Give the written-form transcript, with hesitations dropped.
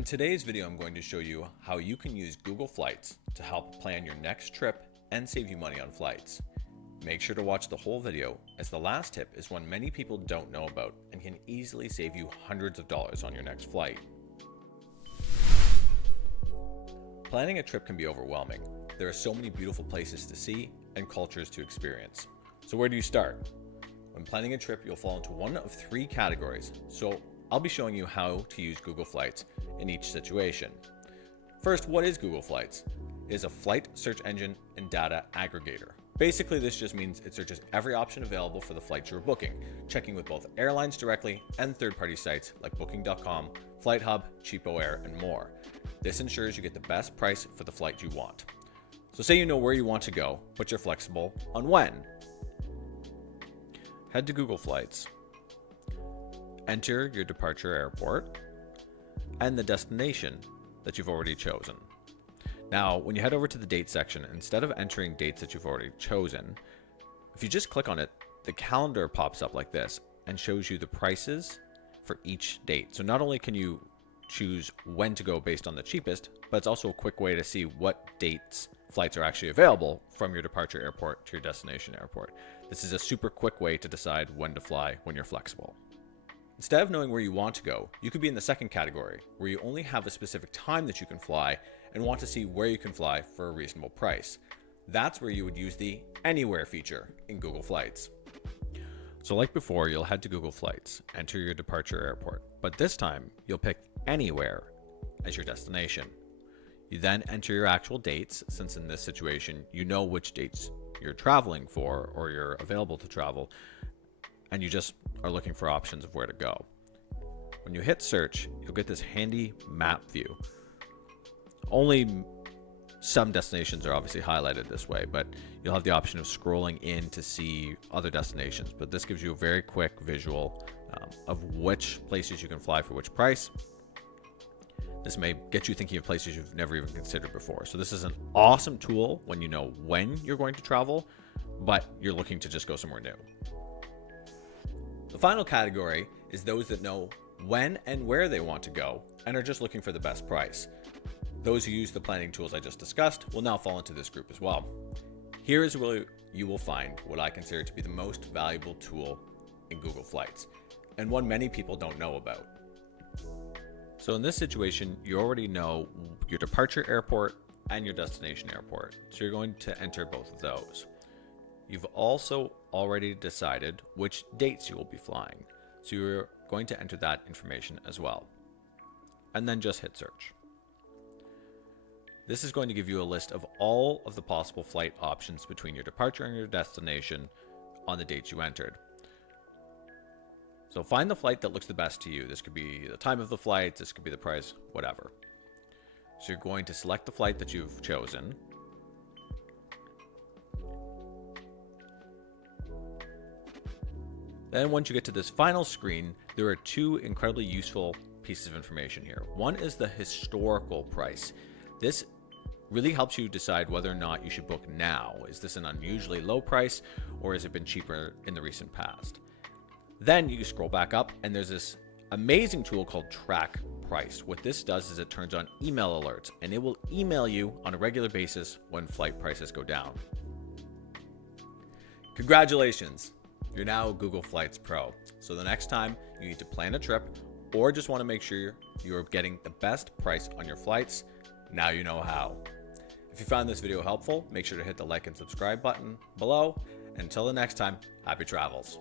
In today's video, I'm going to show you how you can use Google Flights to help plan your next trip and save you money on flights. Make sure to watch the whole video, as the last tip is one many people don't know about and can easily save you hundreds of dollars on your next flight. Planning a trip can be overwhelming. There are so many beautiful places to see and cultures to experience. So where do you start? When planning a trip, you'll fall into one of three categories. So I'll be showing you how to use Google Flights in each situation. First, what is Google Flights? It is a flight search engine and data aggregator. Basically, this just means it searches every option available for the flights you're booking, checking with both airlines directly and third-party sites like Booking.com, FlightHub, CheapOair, and more. This ensures you get the best price for the flight you want. So say you know where you want to go, but you're flexible on when. Head to Google Flights, enter your departure airport, and the destination that you've already chosen. Now, when you head over to the date section, instead of entering dates that you've already chosen, if you just click on it, the calendar pops up like this and shows you the prices for each date. So not only can you choose when to go based on the cheapest, but it's also a quick way to see what dates flights are actually available from your departure airport to your destination airport. This is a super quick way to decide when to fly when you're flexible. Instead of knowing where you want to go, you could be in the second category, where you only have a specific time that you can fly and want to see where you can fly for a reasonable price. That's where you would use the Anywhere feature in Google Flights. So like before, you'll head to Google Flights, enter your departure airport, but this time you'll pick Anywhere as your destination. You then enter your actual dates, since in this situation, you know which dates you're traveling for or you're available to travel, and you just are looking for options of where to go. When you hit search, you'll get this handy map view. Only some destinations are obviously highlighted this way, but you'll have the option of scrolling in to see other destinations. But this gives you a very quick visual of which places you can fly for which price. This may get you thinking of places you've never even considered before. So this is an awesome tool when you know when you're going to travel, but you're looking to just go somewhere new. The final category is those that know when and where they want to go and are just looking for the best price. Those who use the planning tools I just discussed will now fall into this group as well. Here is where you will find what I consider to be the most valuable tool in Google Flights, and one many people don't know about. So in this situation, you already know your departure airport and your destination airport. So you're going to enter both of those. You've also already decided which dates you will be flying. So you're going to enter that information as well. And then just hit search. This is going to give you a list of all of the possible flight options between your departure and your destination on the dates you entered. So find the flight that looks the best to you. This could be the time of the flight, this could be the price, whatever. So you're going to select the flight that you've chosen. Then once you get to this final screen, there are two incredibly useful pieces of information here. One is the historical price. This really helps you decide whether or not you should book now. Is this an unusually low price, or has it been cheaper in the recent past? Then you scroll back up and there's this amazing tool called Track Price. What this does is it turns on email alerts, and it will email you on a regular basis when flight prices go down. Congratulations! You're now a Google Flights Pro. So the next time you need to plan a trip or just want to make sure you're getting the best price on your flights, now you know how. If you found this video helpful, make sure to hit the like and subscribe button below. Until the next time, happy travels.